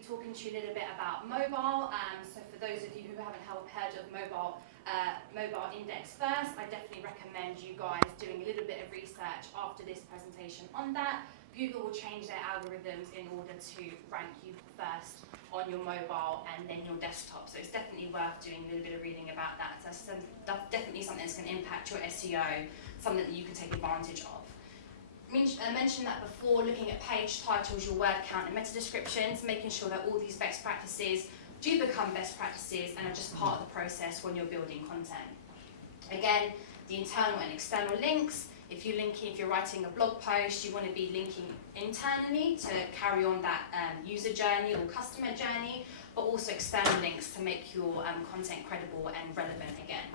be talking to you a little bit about mobile. So for those of you who haven't heard of mobile index first, I definitely recommend you guys doing a little bit of research after this presentation on that. Google will change their algorithms in order to rank you first on your mobile and then your desktop. So it's definitely worth doing a little bit of reading about that. So that's definitely something that's going to impact your SEO, something that you can take advantage of. I mentioned that before, looking at page titles, your word count and meta descriptions, making sure that all these best practices do become best practices and are just part of the process when you're building content. Again, the internal and external links. If you're writing a blog post, you want to be linking internally to carry on that user journey or customer journey, but also external links to make your content credible and relevant again.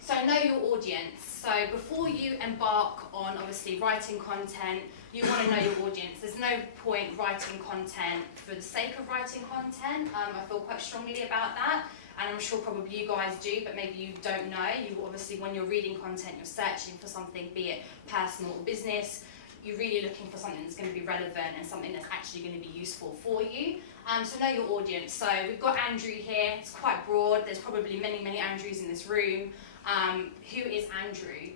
So know your audience. So before you embark on obviously writing content, you want to know your audience. There's no point writing content for the sake of writing content. I feel quite strongly about that. And I'm sure probably you guys do, but maybe you don't know. You obviously, when you're reading content, you're searching for something, be it personal or business. You're really looking for something that's going to be relevant and something that's actually going to be useful for you. So know your audience. So we've got Andrew here. It's quite broad. There's probably many, many Andrews in this room. Who is Andrew?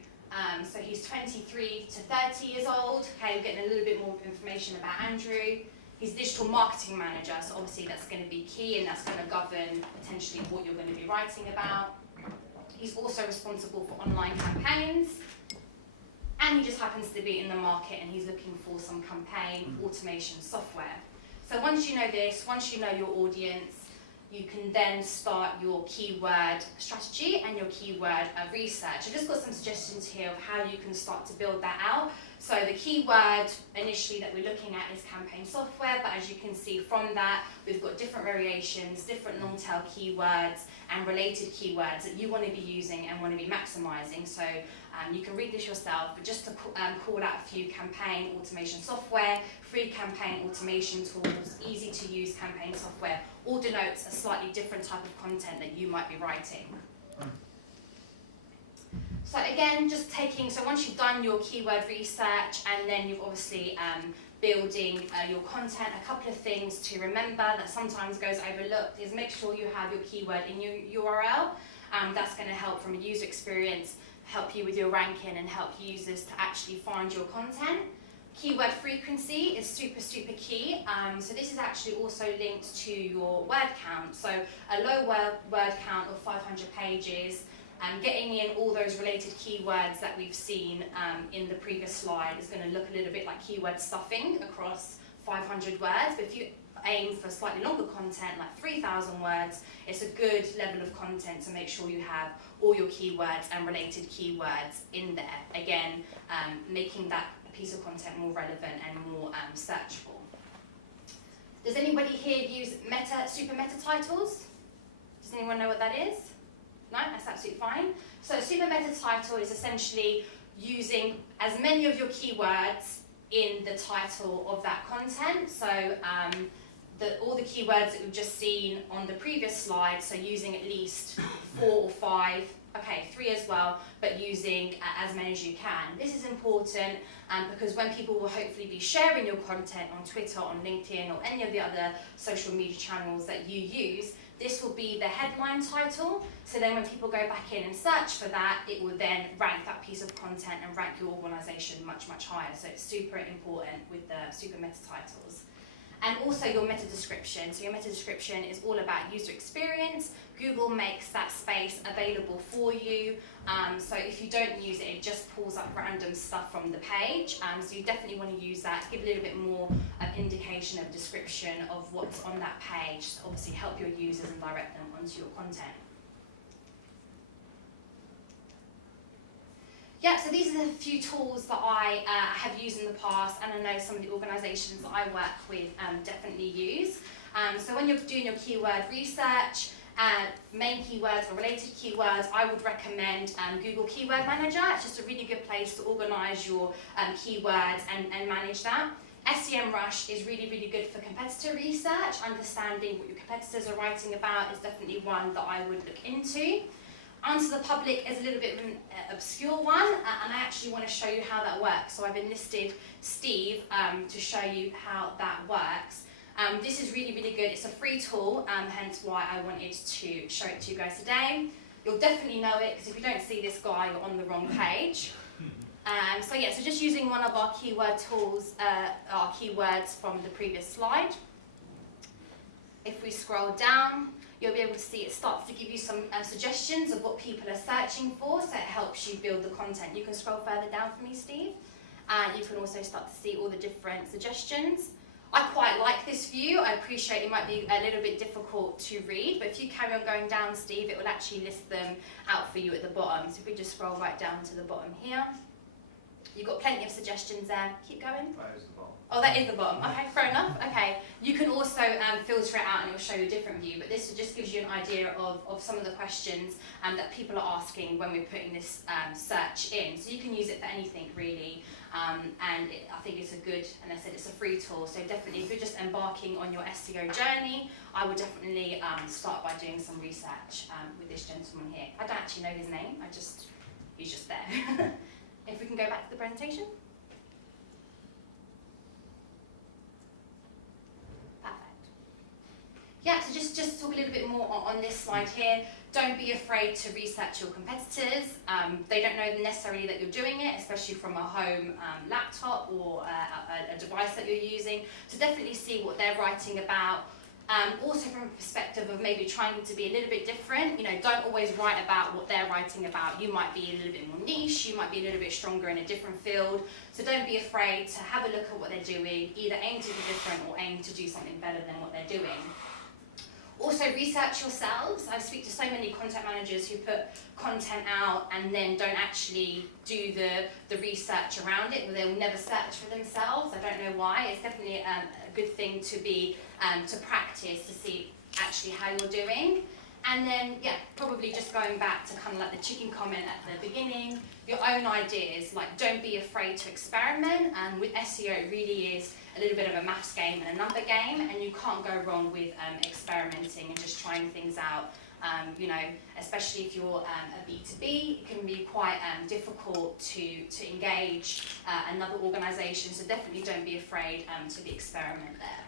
So he's 23 to 30 years old. Okay, we're getting a little bit more information about Andrew. He's digital marketing manager, so obviously that's going to be key and that's going to govern potentially what you're going to be writing about. He's also responsible for online campaigns, and he just happens to be in the market and he's looking for some campaign automation software. So once you know this, once you know your audience, you can then start your keyword strategy and your keyword research. I've just got some suggestions here of how you can start to build that out. So the keyword initially that we're looking at is campaign software, but as you can see from that, we've got different variations, different long tail keywords and related keywords that you want to be using and want to be maximizing. So you can read this yourself, but just to call out a few: campaign automation software, free campaign automation tools, easy to use campaign software, all denotes a slightly different type of content that you might be writing. So again, so once you've done your keyword research and then you've obviously building your content, a couple of things to remember that sometimes goes overlooked is make sure you have your keyword in your URL. That's going to help from a user experience, help you with your ranking and help users to actually find your content. Keyword frequency is super, super key. So this is actually also linked to your word count. So a low word count of 500 pages, getting in all those related keywords that we've seen in the previous slide is going to look a little bit like keyword stuffing across 500 words. But if you aim for slightly longer content, like 3,000 words, it's a good level of content to make sure you have all your keywords and related keywords in there. Again, making that piece of content more relevant and more searchable. Does anybody here use super meta titles? Does anyone know what that is? No, that's absolutely fine. So super meta title is essentially using as many of your keywords in the title of that content. So all the keywords that we've just seen on the previous slide, so using at least 4 or 5, okay, 3 as well, but using as many as you can. This is important because when people will hopefully be sharing your content on Twitter, on LinkedIn, or any of the other social media channels that you use, this will be the headline title. So then when people go back in and search for that, it will then rank that piece of content and rank your organization much, much higher. So it's super important with the super meta titles. And also your meta description. So your meta description is all about user experience. Google makes that space available for you. So if you don't use it, it just pulls up random stuff from the page. So you definitely want to use that, give a little bit more indication of description of what's on that page to obviously help your users and direct them onto your content. Yeah, so these are the few tools that I have used in the past, and I know some of the organisations that I work with definitely use. So when you're doing your keyword research, main keywords or related keywords, I would recommend Google Keyword Manager. It's just a really good place to organise your keywords and manage that. SEMrush is really, really good for competitor research. Understanding what your competitors are writing about is definitely one that I would look into. Answer the public is a little bit of an obscure one, and I actually want to show you how that works. So I've enlisted Steve to show you how that works. This is really, really good. It's a free tool, hence why I wanted to show it to you guys today. You'll definitely know it, because if you don't see this guy, you're on the wrong page. So yeah, so just using one of our keyword tools, our keywords from the previous slide. If we scroll down, you'll be able to see it starts to give you some suggestions of what people are searching for, so it helps you build the content. You can scroll further down for me, Steve. You can also start to see all the different suggestions. I quite like this view. I appreciate it might be a little bit difficult to read, but if you carry on going down, Steve, it will actually list them out for you at the bottom. So if we just scroll right down to the bottom here, you've got plenty of suggestions there. Keep going. That is the bottom. Oh, that is the bottom. Okay, fair enough. Okay, you can also filter it out and it will show you a different view, but this just gives you an idea of some of the questions that people are asking when we're putting this search in. So you can use it for anything really, and I think it's a good, and I said it's a free tool, so definitely if you're just embarking on your SEO journey, I would definitely start by doing some research with this gentleman here. I don't actually know his name, he's just there. If we can go back to the presentation. Yeah, so just talk a little bit more on this slide here. Don't be afraid to research your competitors. They don't know necessarily that you're doing it, especially from a home laptop or a device that you're using. So definitely see what they're writing about. Also from a perspective of maybe trying to be a little bit different, don't always write about what they're writing about. You might be a little bit more niche, you might be a little bit stronger in a different field. So don't be afraid to have a look at what they're doing, either aim to be different or aim to do something better than what they're doing. Also research yourselves. I speak to so many content managers who put content out and then don't actually do the research around it. They'll never search for themselves. I don't know why. It's definitely a good thing to be to practice to see actually how you're doing. And then yeah, probably just going back to kind of like the chicken comment at the beginning, your own ideas. Like don't be afraid to experiment. And with SEO, it really is a little bit of a maths game and a number game, and you can't go wrong with experimenting and just trying things out. Especially if you're a B2B, it can be quite difficult to engage another organisation, so definitely don't be afraid to experiment there.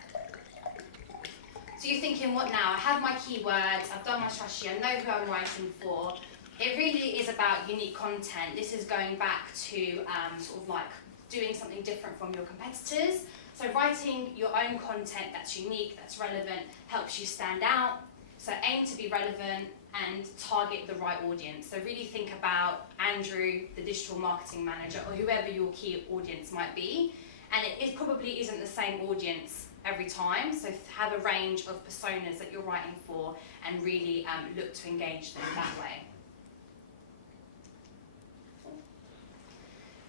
So you're thinking, what now? I have my keywords, I've done my strategy, I know who I'm writing for. It really is about unique content. This is going back to sort of like doing something different from your competitors. So writing your own content that's unique, that's relevant, helps you stand out. So aim to be relevant and target the right audience. So really think about Andrew, the digital marketing manager, or whoever your key audience might be. And it probably isn't the same audience every time. So have a range of personas that you're writing for and really look to engage them that way.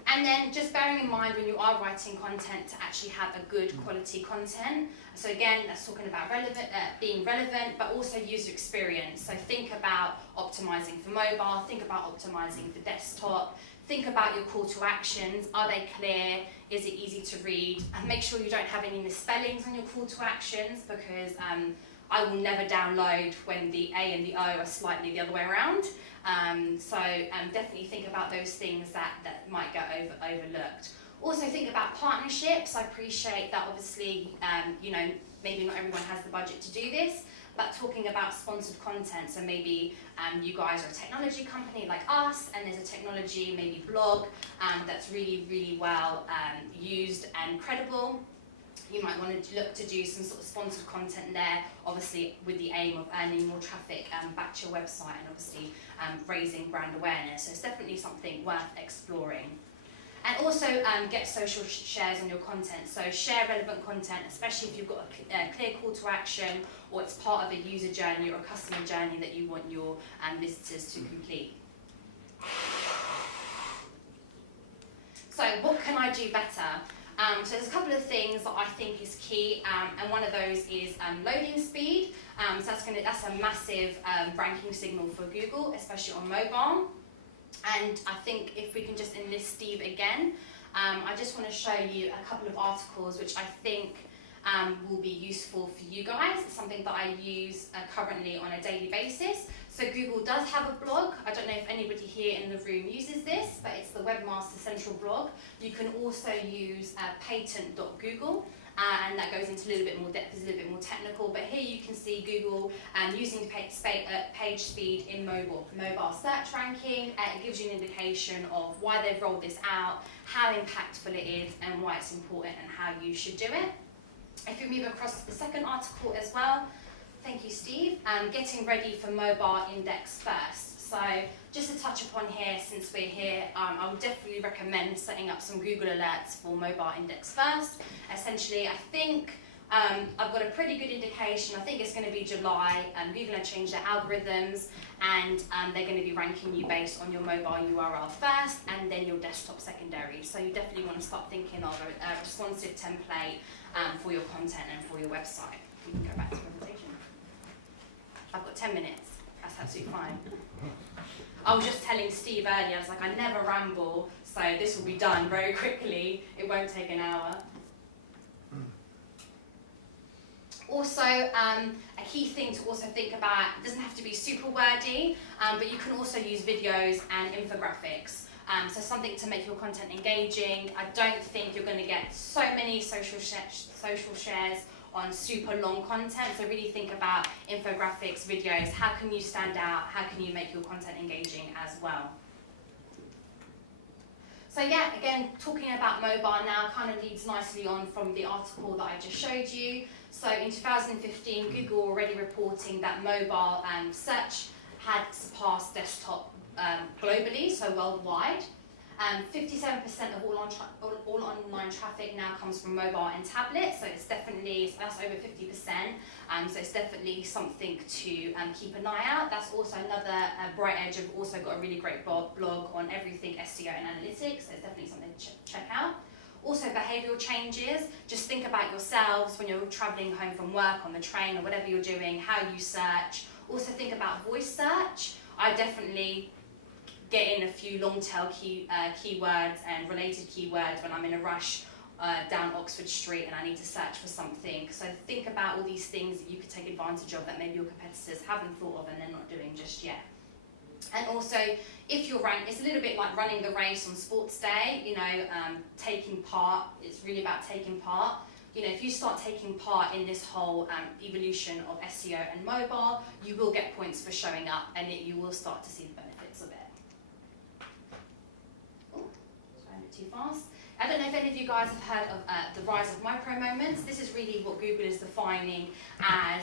And then just bearing in mind when you are writing content to actually have a good quality content. So again, that's talking about being relevant, but also user experience. So think about optimizing for mobile, think about optimizing for desktop, think about your call to actions. Are they clear? Is it easy to read? And make sure you don't have any misspellings on your call to actions, because I will never download when the A and the O are slightly the other way around. So definitely think about those things that might get overlooked. Also think about partnerships. I appreciate that obviously, maybe not everyone has the budget to do this, but talking about sponsored content. So maybe you guys are a technology company like us, and there's a technology, maybe blog, that's really, really well used and credible. You might want to look to do some sort of sponsored content there, obviously with the aim of earning more traffic back to your website and obviously raising brand awareness. So it's definitely something worth exploring. And also get social shares on your content. So share relevant content, especially if you've got a clear call to action or it's part of a user journey or a customer journey that you want your visitors to complete. So what can I do better? So there's a couple of things that I think is key, and one of those is loading speed. So that's a massive ranking signal for Google, especially on mobile. And I think if we can just enlist Steve again, I just want to show you a couple of articles which I think will be useful for you guys. It's something that I use currently on a daily basis. So Google does have a blog. I don't know if anybody here in the room uses this, but it's the Webmaster Central blog. You can also use patent.google. And that goes into a little bit more depth, is a little bit more technical, but here you can see Google using page speed in mobile search ranking. It gives you an indication of why they've rolled this out, how impactful it is, and why it's important and how you should do it. If you move across to the second article as well, thank you, Steve, getting ready for mobile index first. So just to touch upon here, since we're here, I would definitely recommend setting up some Google alerts for mobile index first. Essentially, I think I've got a pretty good indication. I think it's going to be July. Google have changed their algorithms, and they're going to be ranking you based on your mobile URL first, and then your desktop secondary. So you definitely want to start thinking of a responsive template for your content and for your website. We can go back to the presentation. I've got 10 minutes. That's absolutely fine. I was just telling Steve earlier, I was like, I never ramble, so this will be done very quickly. It won't take an hour. Also, a key thing to also think about, it doesn't have to be super wordy, but you can also use videos and infographics. So something to make your content engaging. I don't think you're going to get so many social shares on super long content, so really think about infographics, videos, how can you stand out, how can you make your content engaging as well. So yeah, again, talking about mobile now kind of leads nicely on from the article that I just showed you. So in 2015, Google already reporting that mobile search had surpassed desktop globally, so worldwide. 57% of all online traffic now comes from mobile and tablet, so it's definitely, that's over 50%, so it's definitely something to keep an eye out. That's also another Bright Edge have also got a really great blog on everything SEO and analytics, so it's definitely something to check out. Also behavioural changes, just think about yourselves when you're travelling home from work, on the train or whatever you're doing, how you search. Also think about voice search. I definitely get in a few long tail keywords and related keywords when I'm in a rush down Oxford Street and I need to search for something. So think about all these things that you could take advantage of that maybe your competitors haven't thought of and they're not doing just yet. And also, if you're ranked, it's a little bit like running the race on sports day, you know, taking part, it's really about taking part. You know, if you start taking part in this whole evolution of SEO and mobile, you will get points for showing up and you will start to see the benefits of it. Too fast. I don't know if any of you guys have heard of the rise of Micromoments. This is really what Google is defining as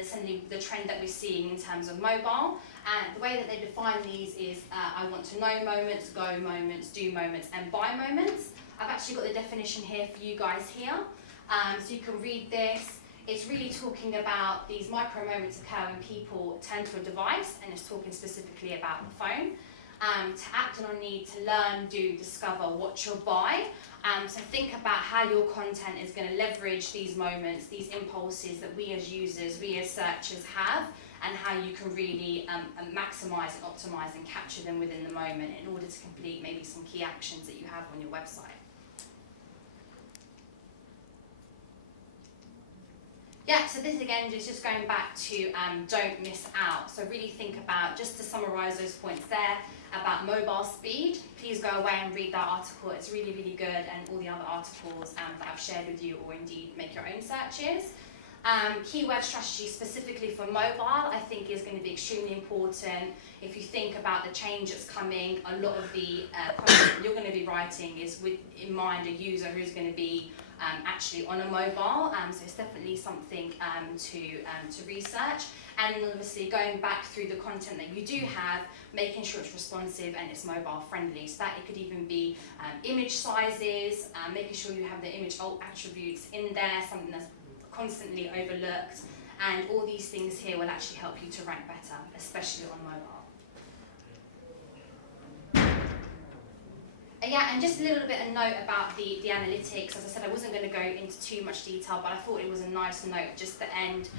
essentially the trend that we're seeing in terms of mobile. And the way that they define these is I want to know moments, go moments, do moments, and buy moments. I've actually got the definition here for you guys here. So you can read this. It's really talking about these micro moments occur when people turn to a device, and it's talking specifically about the phone. To act on a need, to learn, do, discover, watch or buy. So think about how your content is going to leverage these moments, these impulses that we as users, we as searchers have, and how you can really maximise and optimise and capture them within the moment in order to complete maybe some key actions that you have on your website. Yeah, so this again is just going back to don't miss out. So really think about, just to summarise those points there, about mobile speed. Please go away and read that article. It's really, really good, and all the other articles that I've shared with you, or indeed make your own searches. Keyword strategy specifically for mobile, I think is going to be extremely important. If you think about the change that's coming, a lot of the content you're going to be writing is with in mind a user who's going to be actually on a mobile, so it's definitely something to research. And obviously going back through the content that you do have, making sure it's responsive and it's mobile friendly. So that it could even be image sizes, making sure you have the image attributes in there, something that's constantly overlooked. And all these things here will actually help you to rank better, especially on mobile. Yeah, and just a little bit of note about the analytics. As I said, I wasn't going to go into too much detail, but I thought it was a nice note just to end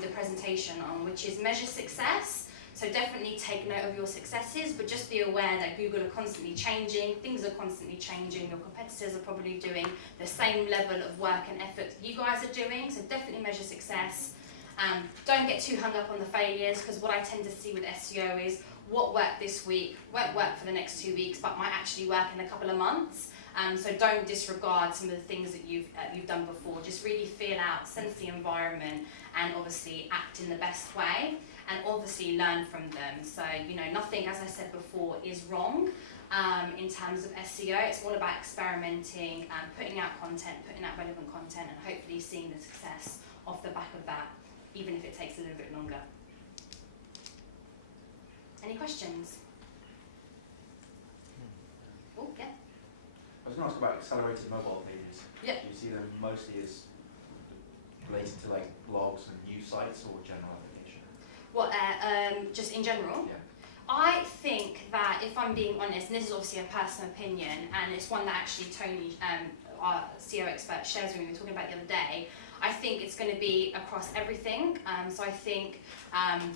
the presentation on, which is measure success. So definitely take note of your successes, but just be aware that Google are constantly changing, things are constantly changing, your competitors are probably doing the same level of work and effort that you guys are doing, so definitely measure success. Don't get too hung up on the failures, because what I tend to see with SEO is what worked this week won't work for the next 2 weeks, but might actually work in a couple of months. So don't disregard some of the things that you've done before. Just really feel out, sense the environment, and obviously act in the best way, and obviously learn from them. So, you know, nothing, as I said before, is wrong in terms of SEO. It's all about experimenting, putting out content, putting out relevant content, and hopefully seeing the success off the back of that, even if it takes a little bit longer. Any questions? Oh, yeah. I was going to ask about accelerated mobile pages. Yeah. Do you see them mostly as related to like blogs and news sites, or general application? What, just in general? Yeah. I think that, if I'm being honest, and this is obviously a personal opinion, and it's one that actually Tony, our SEO expert, shares with me, we were talking about the other day, I think it's going to be across everything. So I think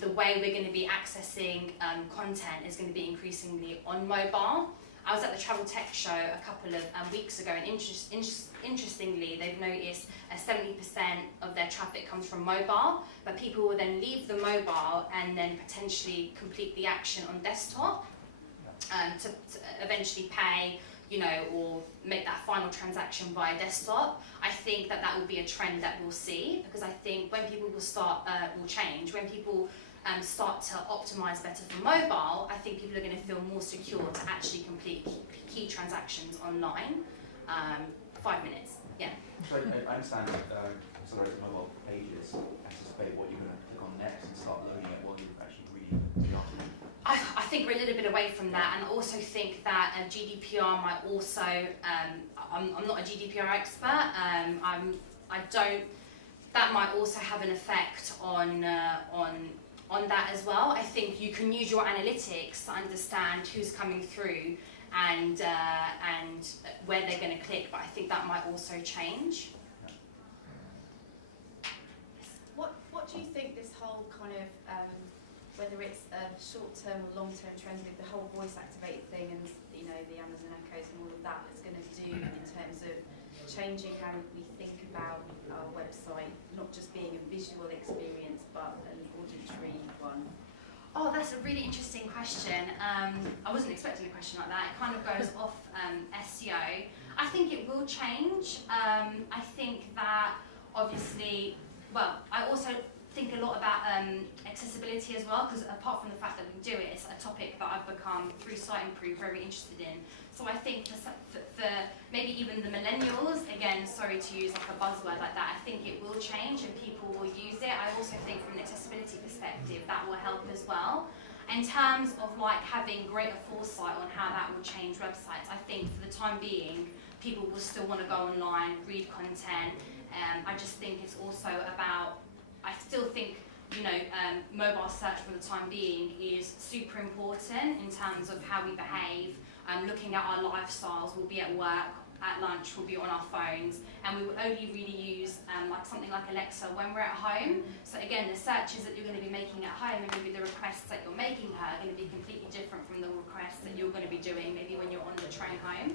the way we're going to be accessing content is going to be increasingly on mobile. I was at the Travel Tech Show a couple of weeks ago, and interestingly, they've noticed 70% of their traffic comes from mobile, but people will then leave the mobile and then potentially complete the action on desktop to eventually pay, you know, or make that final transaction via desktop. I think that will be a trend that we'll see, because I think when people will change, when people start to optimize better for mobile, I think people are going to feel more secure to actually complete key transactions online. 5 minutes, yeah. So I understand accelerated mobile pages anticipate what you're going to click on next and start loading it while you're actually reading the article. I think we're a little bit away from that, and I also think that GDPR might also, I'm not a GDPR expert, that might also have an effect on that as well. I think you can use your analytics to understand who's coming through and where they're going to click, but I think that might also change. What do you think this whole kind of, whether it's a short-term or long-term trend with the whole voice-activated thing and, you know, the Amazon Echoes and all of that, is going to do in terms of changing how we think about our website, not just being a visual experience, but an auditory one? Oh, that's a really interesting question. I wasn't expecting a question like that. It kind of goes off SEO. I think it will change. I think that obviously, well, I also think a lot about accessibility as well, because apart from the fact that we do it, it's a topic that I've become, through Siteimprove, very interested in. So I think for maybe even the millennials, again, sorry to use like a buzzword like that, I think it will change and people will use it. I also think from an accessibility perspective, that will help as well. In terms of like having greater foresight on how that will change websites, I think for the time being, people will still want to go online, read content. I just think it's also about, I still think, you know, mobile search for the time being is super important in terms of how we behave. Looking at our lifestyles, we'll be at work, at lunch, we'll be on our phones, and we will only really use like something like Alexa when we're at home. So again, the searches that you're going to be making at home, and maybe the requests that you're making her are going to be completely different from the requests that you're going to be doing maybe when you're on the train home.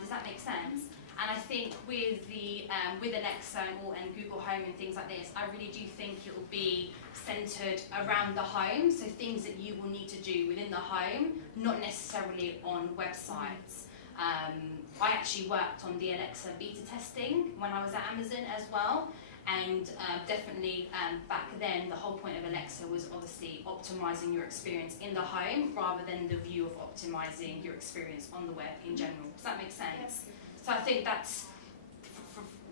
Does that make sense? And I think with the with Alexa and Google Home and things like this, I really do think it will be centered around the home, so things that you will need to do within the home, not necessarily on websites. I actually worked on the Alexa beta testing when I was at Amazon as well, and definitely back then the whole point of Alexa was obviously optimizing your experience in the home rather than the view of optimizing your experience on the web in general. Does that make sense? So I think that's,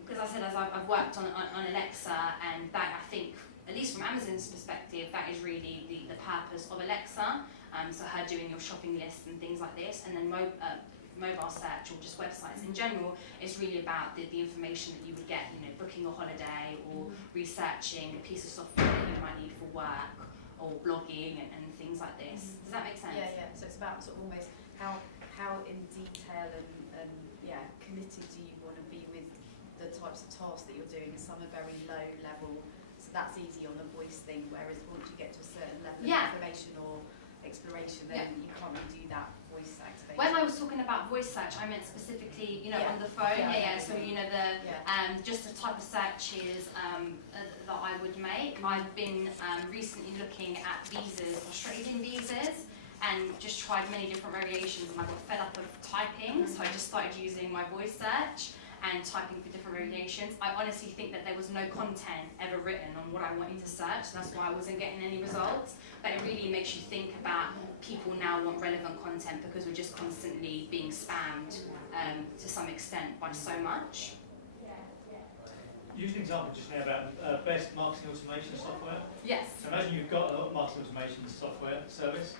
because I said as I've worked on Alexa, and that I think, at least from Amazon's perspective, that is really the purpose of Alexa. So her doing your shopping lists and things like this, and then mobile search or just websites in general is really about the information that you would get, you know, booking a holiday or researching a piece of software that you might need for work or blogging and things like this. Does that make sense? Yeah, yeah. So it's about sort of almost how in detail and committed do you want to be with the types of tasks that you're doing. Some are very low level, that's easy on the voice thing, whereas once you get to a certain level of Yeah. information or exploration, then you can't really do that voice activation. When I was talking about voice search, I meant specifically, you know, Yeah. on the phone. Yeah. So you know just the type of searches that I would make. I've been recently looking at visas, Australian visas, and just tried many different variations, and I got fed up of typing, so I just started using my voice search and typing for different variations. I honestly think that there was no content ever written on what I wanted to search, so that's why I wasn't getting any results. But it really makes you think about people now want relevant content because we're just constantly being spammed to some extent by so much. Use an example just now about best marketing automation software. Yes. So imagine you've got a marketing automation software service,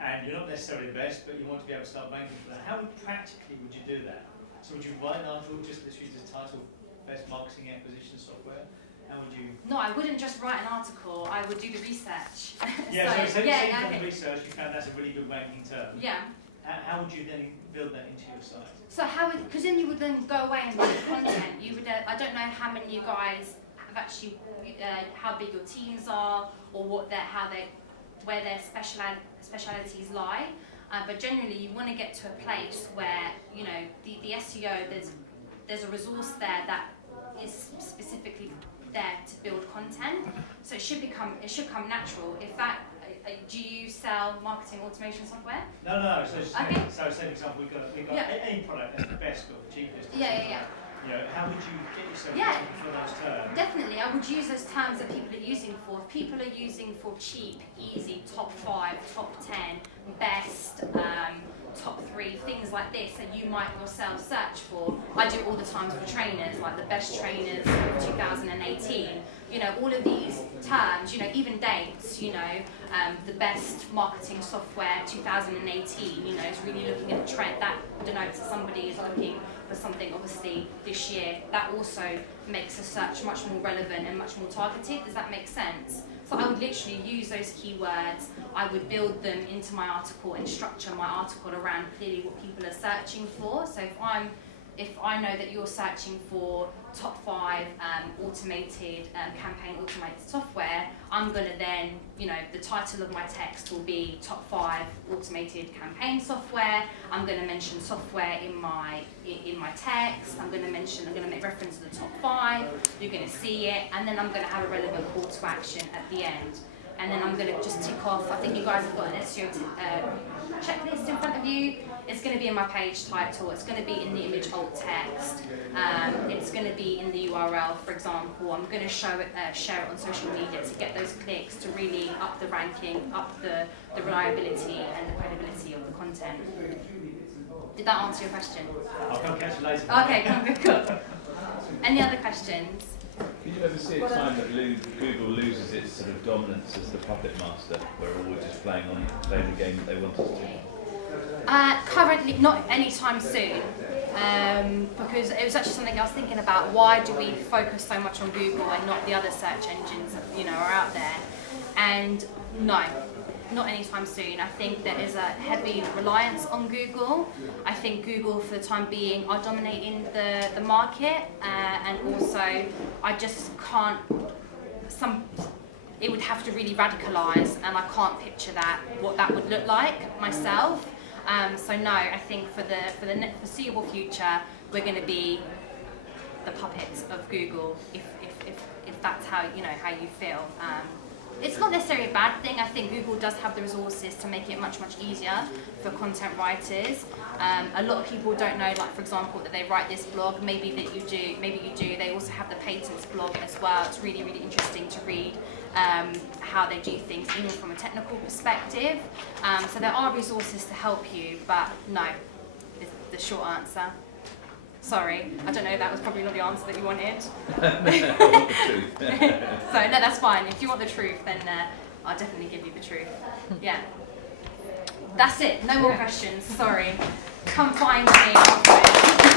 and you're not necessarily the best, but you want to be able to start ranking for that. How practically would you do that? So would you write an article, just literally the title, best marketing acquisition software? How would you? No, I wouldn't just write an article, I would do the research. Yeah, so say from okay. the research you found that's a really good ranking term. Yeah. How would you then build that into your site? So how would, because then you would then go away and write content. You would, I don't know how many you guys have actually, how big your teams are, or where their specialities lie. But generally, you want to get to a place where, you know, the SEO, there's a resource there that is specifically there to build content. So it should come natural. If that, do you sell marketing automation software? No. So Okay. So say for example, we've got Yeah. any product that's the best or the cheapest. Yeah. You know, how would you get yourself Yeah. for those terms? Definitely, I would use those terms that people are using for. If people are using for cheap, easy, top 5, top 10, best, top 3, things like this that you might yourself search for. I do all the time for trainers, like the best trainers of 2018. You know, all of these terms, you know, even dates, you know, the best marketing software 2018, you know, is really looking at the trend. That denotes that somebody is looking for something obviously this year. That also makes a search much more relevant and much more targeted. Does that make sense? So I would literally use those keywords, I would build them into my article and structure my article around clearly what people are searching for. So if I know that you're searching for top 5 automated campaign automated software, I'm going to then, you know, the title of my text will be top 5 automated campaign software. I'm going to mention software in my text. I'm going to make reference to the top 5. You're going to see it, and then I'm going to have a relevant call to action at the end. And then I'm going to just tick off. I think you guys have got an SEO checklist in front of you. It's going to be in my page title. It's going to be in the image alt text. It's going to be in the URL, for example. I'm going to share it on social media to get those clicks, to really up the ranking, up the reliability and the credibility of the content. Did that answer your question? I'll come catch you later. Okay, cool. Any other questions? Did you ever see a time that Google loses its sort of dominance as the puppet master, where all we're just playing the game that they want us to? Currently, not anytime soon, because it was actually something I was thinking about. Why do we focus so much on Google and not the other search engines that, you know, are out there? And no, not anytime soon. I think there is a heavy reliance on Google. I think Google, for the time being, are dominating the market, and also I just can't. It would have to really radicalise, and I can't picture what that would look like myself. So no, I think for the foreseeable future, we're going to be the puppets of Google. If that's how you feel. It's not necessarily a bad thing. I think Google does have the resources to make it much easier for content writers. A lot of people don't know, like for example, that they write this blog. Maybe you do. They also have the patents blog as well. It's really interesting to read how they do things, even from a technical perspective. So there are resources to help you, but no, is the short answer. Sorry, I don't know, that was probably not the answer that you wanted. So no, that's fine. If you want the truth, then I'll definitely give you the truth. Yeah. That's it. No more questions. Sorry. Come find me afterwards.